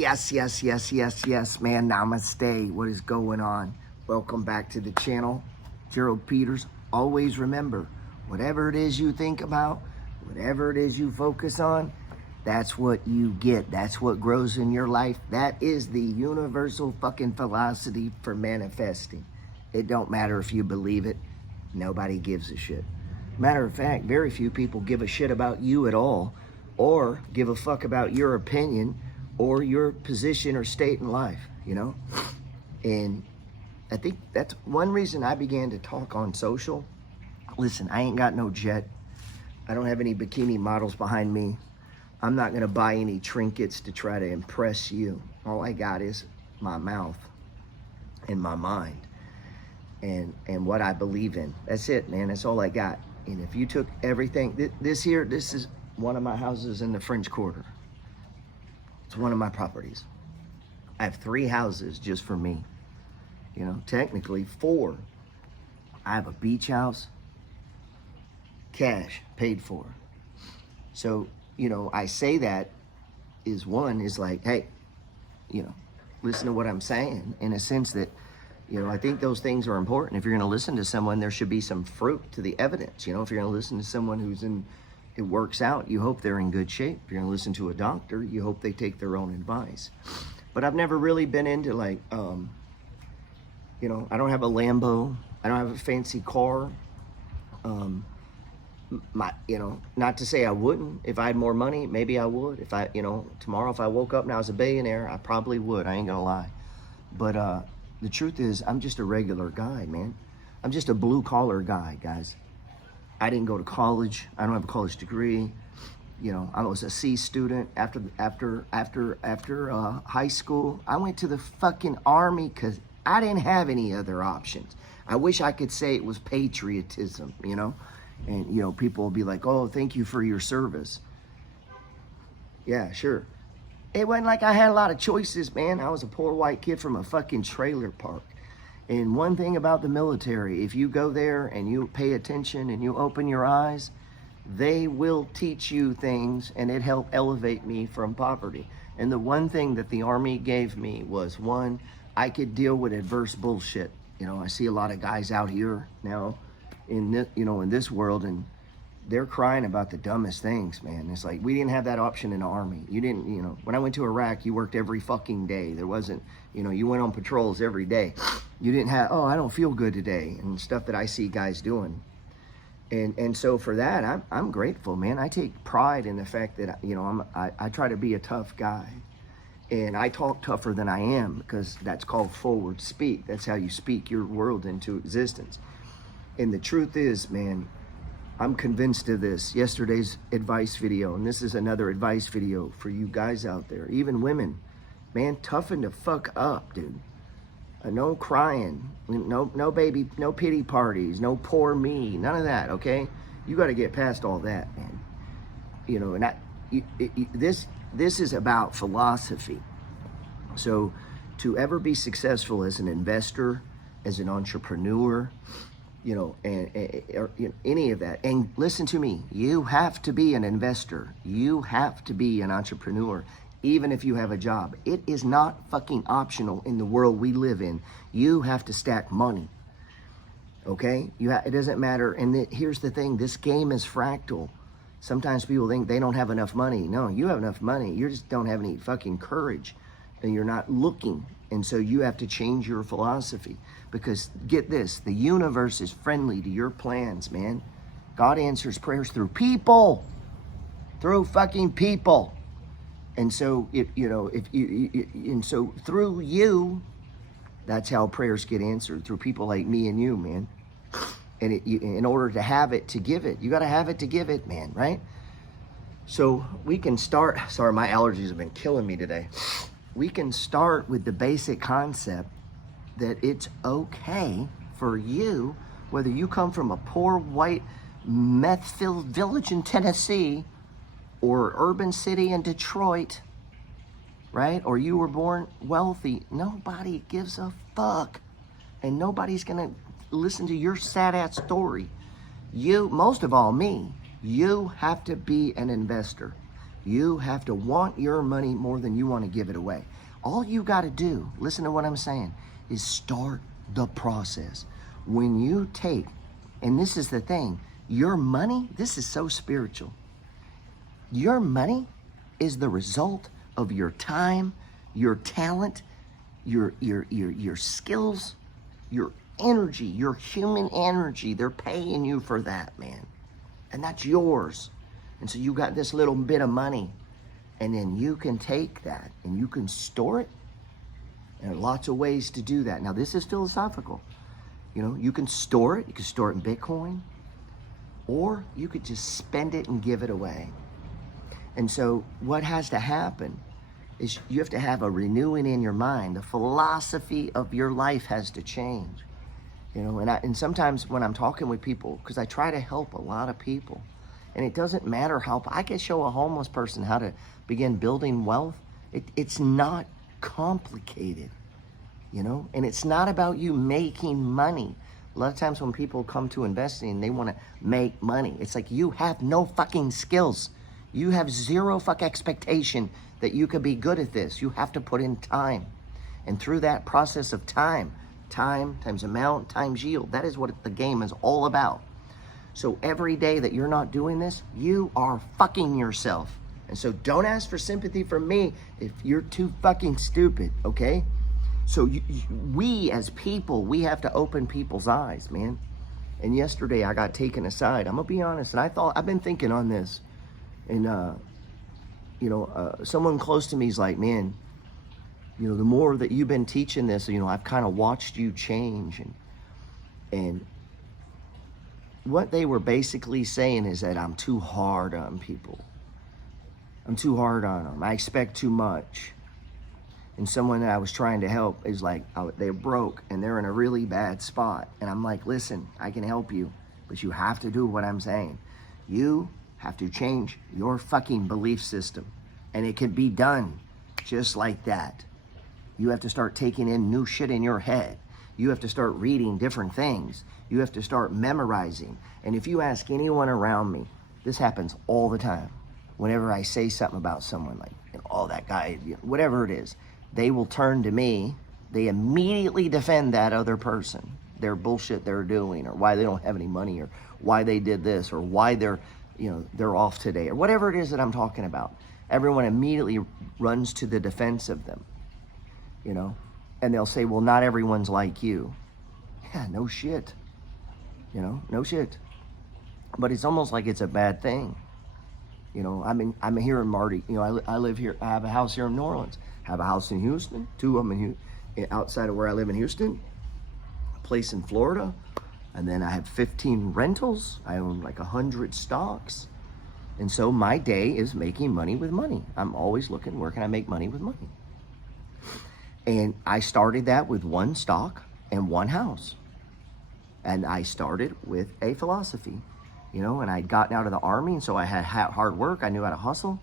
Yes, man. Namaste. What is going on? Welcome back to the channel. Gerald Peters. Always remember, whatever it is you think about, whatever it is you focus on, that's what you get. That's what grows in your life. That is the universal fucking philosophy for manifesting. It don't matter if you believe it. Nobody gives a shit. Matter of fact, very few people give a shit about you at all, or give a fuck about your opinion or your position or state in life, you know? And I think that's one reason I began to talk on social. Listen, I ain't got no jet. I don't have any bikini models behind me. I'm not gonna buy any trinkets to try to impress you. All I got is my mouth and my mind and what I believe in. That's it, man. That's all I got. And if you took everything, this is one of my houses in the French Quarter. It's one of my properties. I have 3 houses just for me. You know, technically 4. I have a beach house, cash, paid for. So, you know, I say that is like, hey, you know, listen to what I'm saying, in a sense that, you know, I think those things are important. If you're going to listen to someone, there should be some fruit to the evidence. You know, if you're going to listen to someone it works out, you hope they're in good shape. If you're going to listen to a doctor, you hope they take their own advice. But I've never really been into like, you know, I don't have a Lambo. I don't have a fancy car. You know, not to say I wouldn't. If I had more money, maybe I would. If I, you know, tomorrow if I woke up and I was a billionaire, I probably would. I ain't gonna lie. But the truth is, I'm just a regular guy, man. I'm just a blue collar guy, guys. I didn't go to college. I don't have a college degree. You know, I was a C student after high school. I went to the fucking Army because I didn't have any other options. I wish I could say it was patriotism, you know? And, you know, people will be like, oh, thank you for your service. Yeah, sure. It wasn't like I had a lot of choices, man. I was a poor white kid from a fucking trailer park. And one thing about the military, if you go there and you pay attention and you open your eyes, they will teach you things, and it helped elevate me from poverty. And the one thing that the Army gave me was, one, I could deal with adverse bullshit. You know, I see a lot of guys out here now in this, you know, in this world, and they're crying about the dumbest things, man. It's like, we didn't have that option in the Army. You didn't, you know, when I went to Iraq, you worked every fucking day. There wasn't, you know, you went on patrols every day. You didn't have, oh, I don't feel good today, and stuff that I see guys doing. And so for that, I'm grateful, man. I take pride in the fact that, you know, I try to be a tough guy. And I talk tougher than I am, because that's called forward speak. That's how you speak your world into existence. And the truth is, man, I'm convinced of this. Yesterday's advice video, and this is another advice video for you guys out there, even women. Man, toughen the fuck up, dude. No crying, no baby, no pity parties, no poor me, none of that, okay? You got to get past all that, man. You know, and this is about philosophy. So to ever be successful as an investor, as an entrepreneur, you know, or, you know, any of that. And listen to me, you have to be an investor. You have to be an entrepreneur, even if you have a job. It is not fucking optional in the world we live in. You have to stack money, okay? It doesn't matter. And here's the thing, this game is fractal. Sometimes people think they don't have enough money. No, you have enough money. You just don't have any fucking courage, and you're not looking. And so you have to change your philosophy, because get this, the universe is friendly to your plans, man. God answers prayers through people, through fucking people. And so, and so through you, that's how prayers get answered, through people like me and you, man. And in order to have it, to give it, you got to have it to give it, man, right? So we can start, sorry, my allergies have been killing me today. We can start with the basic concept that it's okay for you, whether you come from a poor white meth-filled village in Tennessee or urban city in Detroit, right? Or you were born wealthy. Nobody gives a fuck. And nobody's gonna listen to your sad ass story. You, most of all me, you have to be an investor. You have to want your money more than you want to give it away. All you got to do, listen to what I'm saying, is start the process. When you take, and this is the thing, your money, this is so spiritual. Your money is the result of your time, your talent, your skills, your energy, your human energy. They're paying you for that, man. And that's yours. And so you got this little bit of money, and then you can take that and you can store it. And there are lots of ways to do that. Now, this is philosophical. You know, you can store it. You can store it in Bitcoin, or you could just spend it and give it away. And so what has to happen is you have to have a renewing in your mind. The philosophy of your life has to change. You know, and sometimes when I'm talking with people, because I try to help a lot of people, and it doesn't matter how, I can show a homeless person how to begin building wealth. It's not complicated, you know, and it's not about you making money. A lot of times when people come to investing, they want to make money. It's like, you have no fucking skills. You have zero expectation that you could be good at this. You have to put in time. And through that process of time times amount times yield, that is what the game is all about. So every day that you're not doing this, you are fucking yourself. And so don't ask for sympathy from me if you're too fucking stupid, okay? So we as people, we have to open people's eyes, man. And yesterday I got taken aside. I'm gonna be honest, and I've been thinking on this. And someone close to me is like, man, you know, the more that you've been teaching this, you know, I've kind of watched you change. And what they were basically saying is that I'm too hard on people. I'm too hard on them. I expect too much. And someone that I was trying to help is like, they're broke and they're in a really bad spot. And I'm like, listen, I can help you, but you have to do what I'm saying. You have to change your fucking belief system. And it can be done just like that. You have to start taking in new shit in your head. You have to start reading different things. You have to start memorizing. And if you ask anyone around me, this happens all the time. Whenever I say something about someone, like, you know, oh, that guy, you know, whatever it is, they will turn to me. They immediately defend that other person, their bullshit they're doing, or why they don't have any money, or why they did this, or why they're off today, or whatever it is that I'm talking about. Everyone immediately runs to the defense of them, you know, and they'll say, well, not everyone's like you. Yeah, no shit, you know, no shit. But it's almost like it's a bad thing. You know, I'm here in Marty, you know, I live here, I have a house here in New Orleans, I have a house in Houston, 2 of them outside of where I live in Houston, a place in Florida, and then I have 15 rentals. I own like 100 stocks. And so my day is making money with money. I'm always looking, where can I make money with money? And I started that with 1 stock and 1 house. And I started with a philosophy, you know, and I'd gotten out of the Army, and so I had hard work. I knew how to hustle.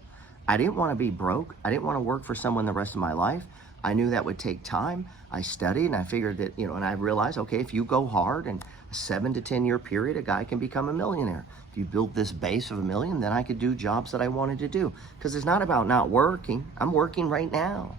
I didn't want to be broke. I didn't want to work for someone the rest of my life. I knew that would take time. I studied, and I figured that, you know, and I realized, okay, if you go hard, and a 7 to 10 year period, a guy can become a millionaire. If you build this base of $1 million, then I could do jobs that I wanted to do. Because it's not about not working. I'm working right now.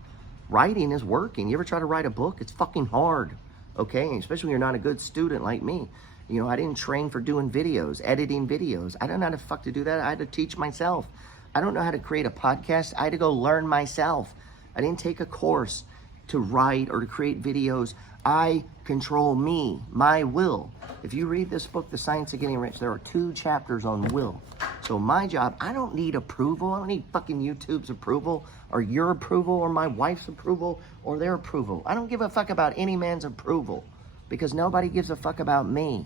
Writing is working. You ever try to write a book? It's fucking hard, okay? Especially when you're not a good student like me. You know, I didn't train for doing videos, editing videos. I don't know how to fuck to do that. I had to teach myself. I don't know how to create a podcast. I had to go learn myself. I didn't take a course to write or to create videos. I control me, my will. If you read this book, The Science of Getting Rich, there are 2 chapters on will. So my job, I don't need approval. I don't need fucking YouTube's approval, or your approval, or my wife's approval, or their approval. I don't give a fuck about any man's approval, because nobody gives a fuck about me.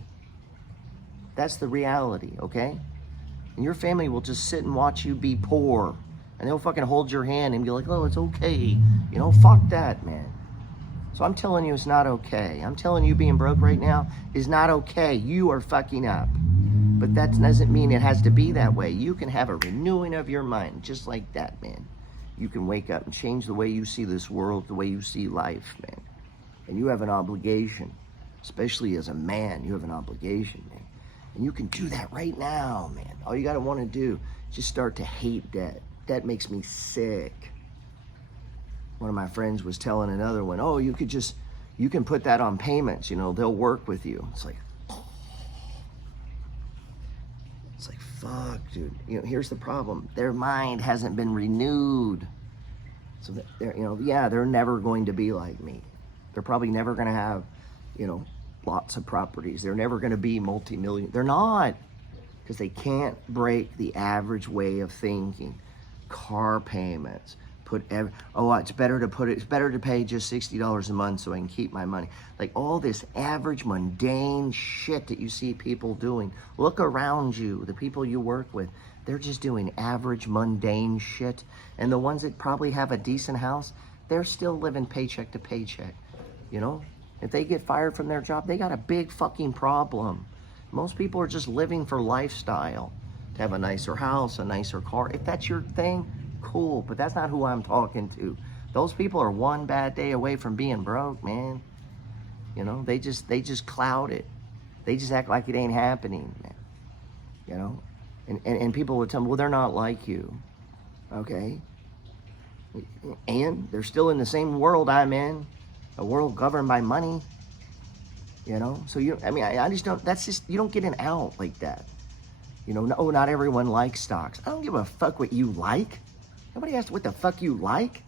That's the reality, okay? And your family will just sit and watch you be poor, and they'll fucking hold your hand and be like, oh, it's okay. You know, fuck that, man. So I'm telling you, it's not okay. I'm telling you, being broke right now is not okay. You are fucking up. But that doesn't mean it has to be that way. You can have a renewing of your mind just like that, man. You can wake up and change the way you see this world, the way you see life, man. And you have an obligation, especially as a man, you have an obligation, man. And you can do that right now, man. All you gotta wanna do is just start to hate debt. That makes me sick. One of my friends was telling another one, oh, you can put that on payments, you know, they'll work with you. It's like, fuck, dude. You know, here's the problem. Their mind hasn't been renewed. So they're, you know, yeah, they're never going to be like me. They're probably never going to have, you know, lots of properties. They're never going to be multi-million. They're not, because they can't break the average way of thinking. Car payments. It's better to pay just $60 a month so I can keep my money. Like all this average mundane shit that you see people doing. Look around you, the people you work with, they're just doing average mundane shit. And the ones that probably have a decent house, they're still living paycheck to paycheck. You know, if they get fired from their job, they got a big fucking problem. Most people are just living for lifestyle, to have a nicer house, a nicer car. If that's your thing, cool, but that's not who I'm talking to. Those people are one bad day away from being broke, man. You know, they just cloud it. They just act like it ain't happening, man. You know, and people would tell me, well, they're not like you, okay? And they're still in the same world I'm in, a world governed by money. You know, so I just don't. That's just, you don't get an out like that. You know, no, not everyone likes stocks. I don't give a fuck what you like. Nobody asked what the fuck you like.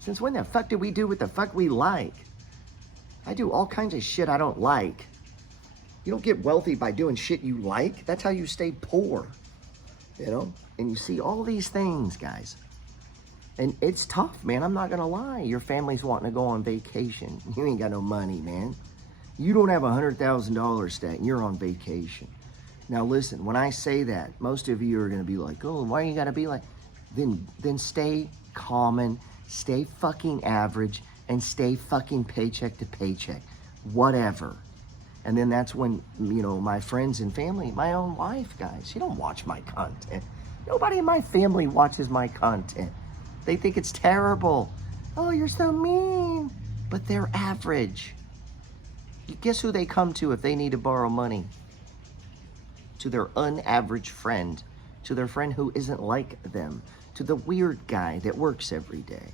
Since when the fuck did we do what the fuck we like? I do all kinds of shit I don't like. You don't get wealthy by doing shit you like. That's how you stay poor. You know? And you see all these things, guys. And it's tough, man. I'm not gonna lie. Your family's wanting to go on vacation. You ain't got no money, man. You don't have $100,000 stacked and you're on vacation. Now listen, when I say that, most of you are gonna be like, oh, why you gotta be like? Then stay common, stay fucking average, and stay fucking paycheck to paycheck, whatever. And then that's when, you know, my friends and family, my own wife, guys, she don't watch my content. Nobody in my family watches my content. They think it's terrible. Oh, you're so mean. But they're average. Guess who they come to if they need to borrow money? To their unaverage friend. To their friend who isn't like them. To the weird guy that works every day.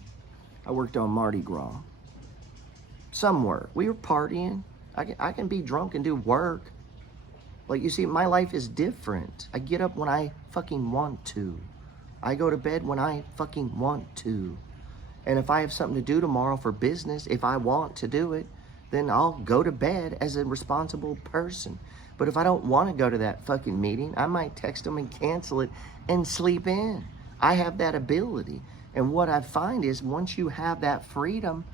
I worked on Mardi Gras. Some work. We were partying. I can be drunk and do work. Like, you see, my life is different. I get up when I fucking want to. I go to bed when I fucking want to. And if I have something to do tomorrow for business, if I want to do it, then I'll go to bed as a responsible person. But if I don't want to go to that fucking meeting, I might text them and cancel it and sleep in. I have that ability. And what I find is once you have that freedom,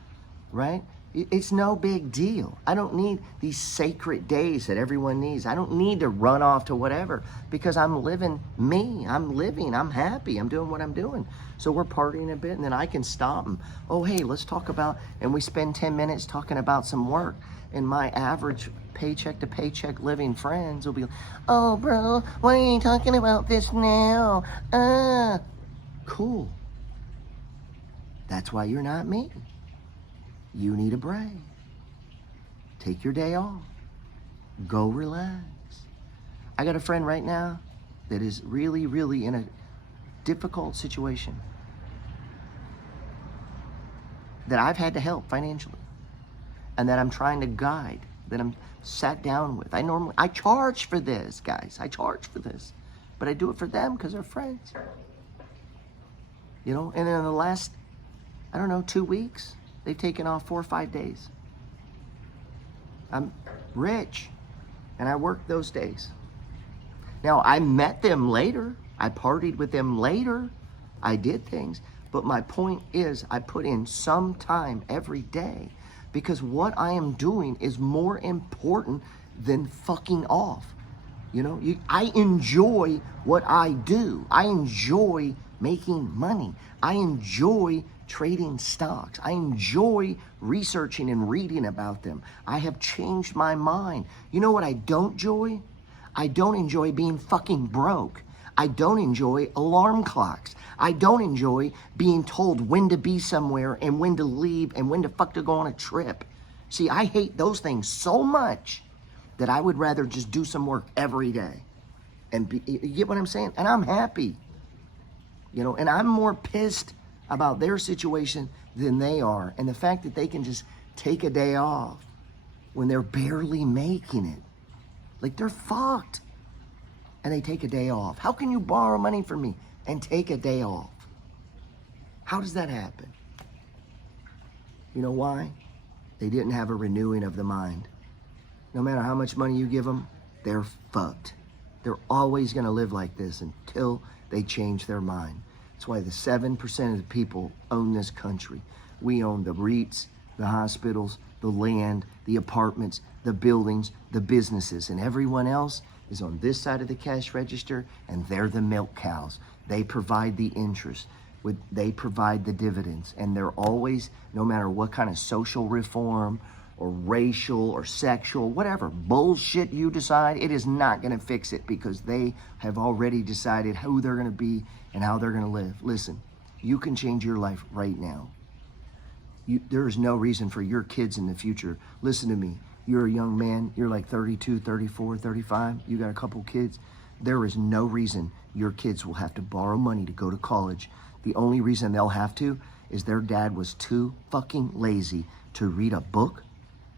right, it's no big deal. I don't need these sacred days that everyone needs. I don't need to run off to whatever because I'm living me. I'm living. I'm happy. I'm doing what I'm doing. So we're partying a bit and then I can stop and, oh, hey, let's talk about, and we spend 10 minutes talking about some work. And my average paycheck to paycheck living friends will be like, oh, bro, why are you talking about this now? Cool. That's why you're not me. You need a break. Take your day off. Go relax. I got a friend right now that is really, really in a difficult situation that I've had to help financially and that I'm trying to guide, that I'm sat down with. I charge for this, guys. I charge for this, but I do it for them because they're friends. You know, and in the last, I don't know, 2 weeks, they've taken off 4 or 5 days. I'm rich, and I work those days. Now, I met them later. I partied with them later. I did things. But my point is, I put in some time every day because what I am doing is more important than fucking off. You know, I enjoy what I do. I enjoy making money. I enjoy trading stocks. I enjoy researching and reading about them. I have changed my mind. You know what I don't enjoy? I don't enjoy being fucking broke. I don't enjoy alarm clocks. I don't enjoy being told when to be somewhere and when to leave and when to fuck to go on a trip. See, I hate those things so much that I would rather just do some work every day. And you get what I'm saying? And I'm happy. You know, and I'm more pissed about their situation than they are. And the fact that they can just take a day off when they're barely making it. Like, they're fucked. And they take a day off. How can you borrow money from me and take a day off? How does that happen? You know why? They didn't have a renewing of the mind. No matter how much money you give them, they're fucked. They're always going to live like this until they change their mind. That's why the 7% of the people own this country. We own the REITs, the hospitals, the land, the apartments, the buildings, the businesses, and everyone else is on this side of the cash register, and they're the milk cows. They provide the interest. They provide the dividends, and they're always, no matter what kind of social reform or racial or sexual, whatever bullshit you decide, it is not going to fix it, because they have already decided who they're going to be and how they're going to live. Listen, you can change your life right now. There is no reason for your kids in the future. Listen to me. You're a young man. You're like 32, 34, 35. You got a couple kids. There is no reason your kids will have to borrow money to go to college. The only reason they'll have to is their dad was too fucking lazy to read a book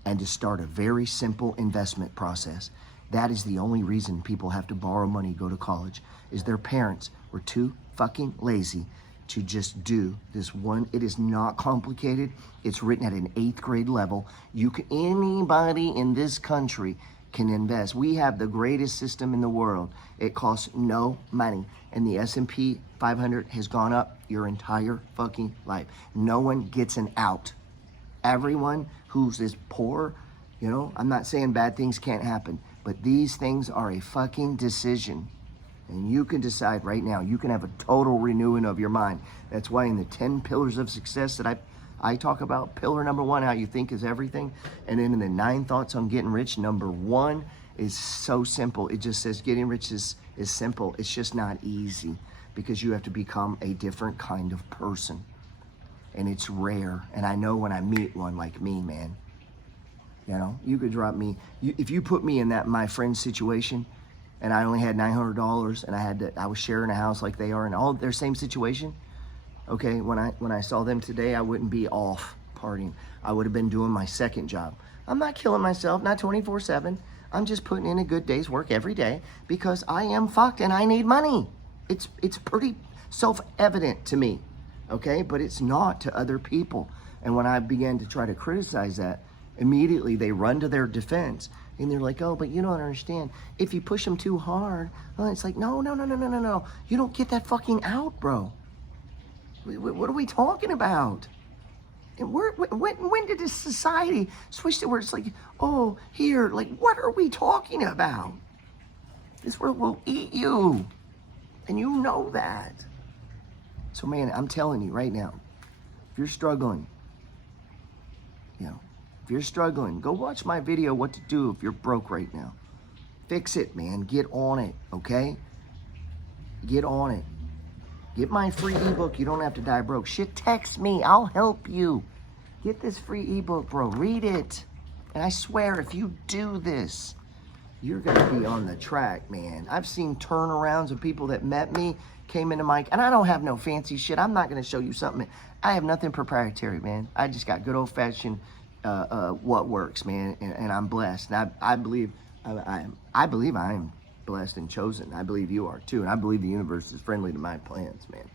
and to start a very simple investment process. That is the only reason people have to borrow money to go to college, is their parents were too fucking lazy to just do this one. It is not complicated. It's written at an 8th grade level. Anybody in this country can invest. We have the greatest system in the world. It costs no money. And the S&P 500 has gone up your entire fucking life. No one gets an out. Everyone who's is poor, you know, I'm not saying bad things can't happen, but these things are a fucking decision. And you can decide right now. You can have a total renewing of your mind. That's why in the 10 pillars of success that I talk about, pillar number 1, how you think is everything. And then in the 9 thoughts on getting rich, number 1 is so simple. It just says getting rich is simple. It's just not easy, because you have to become a different kind of person. And it's rare. And I know when I meet one like me, man, you know, you could drop me. If you put me in my friend's situation, and I only had $900, and I was sharing a house like they are in all their same situation. Okay, when I saw them today, I wouldn't be off partying. I would have been doing my second job. I'm not killing myself, not 24/7. I'm just putting in a good day's work every day, because I am fucked and I need money. It's pretty self-evident to me, okay? But it's not to other people. And when I began to try to criticize that, immediately they run to their defense. And they're like, oh, but you don't understand. If you push them too hard, well, it's like, no. You don't get that fucking out, bro. What are we talking about? And when did this society switch to where it's like, oh, here, like, what are we talking about? This world will eat you. And you know that. So, man, I'm telling you right now, if you're struggling, you know, if you're struggling, go watch my video, what to do if you're broke right now. Fix it, man. Get on it, okay? Get on it. Get my free ebook. You don't have to die broke. Shit, text me. I'll help you. Get this free ebook, bro. Read it. And I swear, if you do this, you're going to be on the track, man. I've seen turnarounds of people that met me, came into my... And I don't have no fancy shit. I'm not going to show you something. I have nothing proprietary, man. I just got good old-fashioned... what works, man, and I'm blessed. And I believe I am blessed and chosen. I believe you are too, and I believe the universe is friendly to my plans, man.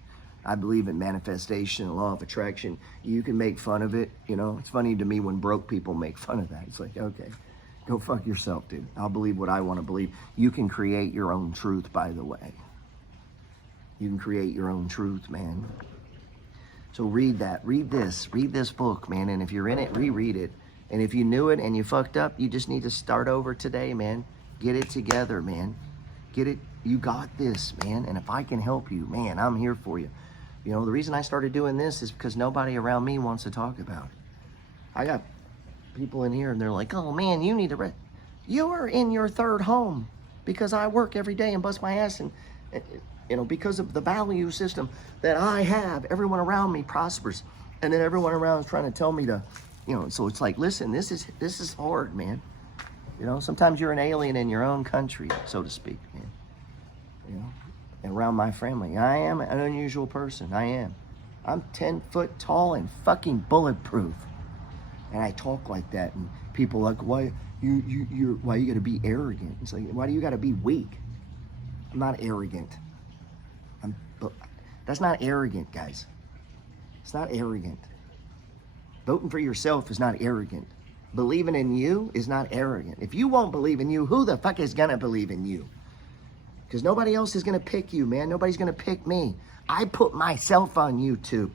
I believe in manifestation, the law of attraction. You can make fun of it, you know. It's funny to me when broke people make fun of that. It's like, okay, go fuck yourself, dude. I'll believe what I want to believe. You can create your own truth, by the way. You can create your own truth, man. So read that, read this book, man. And if you're in it, reread it. And if you knew it and you fucked up, you just need to start over today, man. Get it together, man. Get it. You got this, man. And if I can help you, man, I'm here for you. You know, the reason I started doing this is because nobody around me wants to talk about it. I got people in here and they're like, oh man, you need to you are in your third home, because I work every day and bust my ass, and you know, because of the value system that I have, everyone around me prospers. And then everyone around is trying to tell me to, you know, so it's like, listen, this is hard, man. You know, sometimes you're an alien in your own country, so to speak, man. You know, around my family. I am an unusual person. I am. I'm 10 foot tall and fucking bulletproof. And I talk like that, and people are like, why you gotta be arrogant? It's like, why do you gotta be weak? I'm not arrogant. That's not arrogant, guys. It's not arrogant. Voting for yourself is not arrogant. Believing in you is not arrogant. If you won't believe in you, who the fuck is gonna believe in you? Because nobody else is gonna pick you, man. Nobody's gonna pick me. I put myself on YouTube.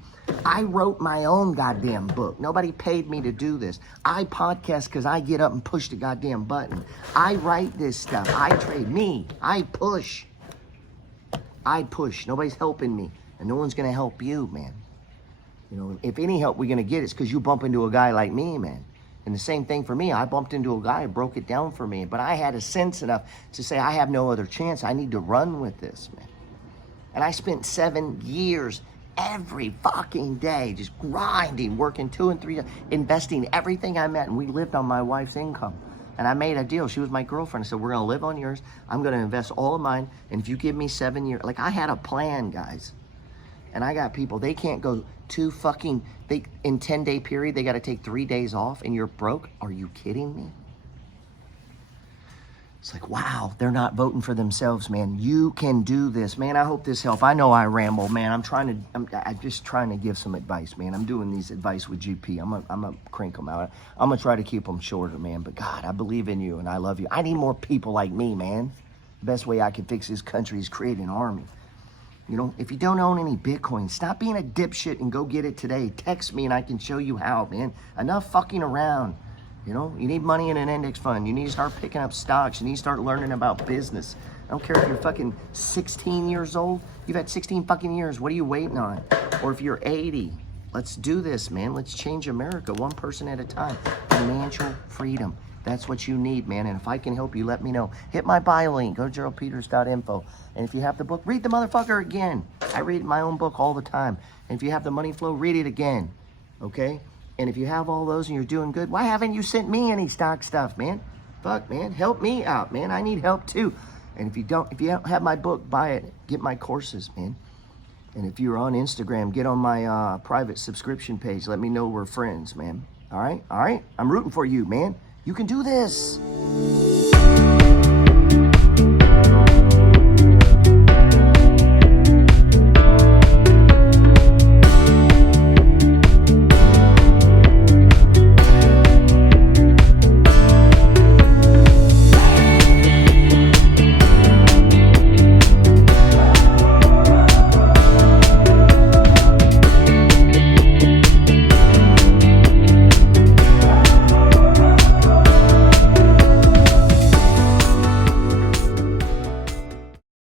I wrote my own goddamn book. Nobody paid me to do this. I podcast because I get up and push the goddamn button. I write this stuff. I trade me. I push. Nobody's helping me. And no one's gonna help you, man. You know, if any help we're gonna get, it's because you bump into a guy like me, man. And the same thing for me. I bumped into a guy who broke it down for me. But I had a sense enough to say, I have no other chance. I need to run with this, man. And I spent 7 years every fucking day just grinding, working 2 and 3 days, investing everything I met. And we lived on my wife's income. And I made a deal. She was my girlfriend. I said, we're going to live on yours. I'm going to invest all of mine. And if you give me 7 years, like I had a plan, guys. And I got people, they can't go in 10-day period, they got to take 3 days off and you're broke. Are you kidding me? It's like, wow, they're not voting for themselves, man. You can do this, man. I hope this helped. I know I ramble, man. I'm just trying to give some advice, man. I'm doing these advice with GP. I'm gonna crank them out. I'm gonna try to keep them shorter, man. But God, I believe in you and I love you. I need more people like me, man. The best way I can fix this country is create an army. You know, if you don't own any Bitcoin, stop being a dipshit and go get it today. Text me and I can show you how, man. Enough fucking around. You know, you need money in an index fund. You need to start picking up stocks. You need to start learning about business. I don't care if you're fucking 16 years old. You've had 16 fucking years. What are you waiting on? Or if you're 80, let's do this, man. Let's change America one person at a time. Financial freedom. That's what you need, man. And if I can help you, let me know. Hit my bio link. Go to geraldpeters.info. And if you have the book, read the motherfucker again. I read my own book all the time. And if you have the money flow, read it again. Okay? And if you have all those and you're doing good, why haven't you sent me any stock stuff, man? Fuck, man. Help me out, man. I need help too. And if you don't have my book, buy it. Get my courses, man. And if you're on Instagram, get on my private subscription page. Let me know we're friends, man. All right? All right? I'm rooting for you, man. You can do this.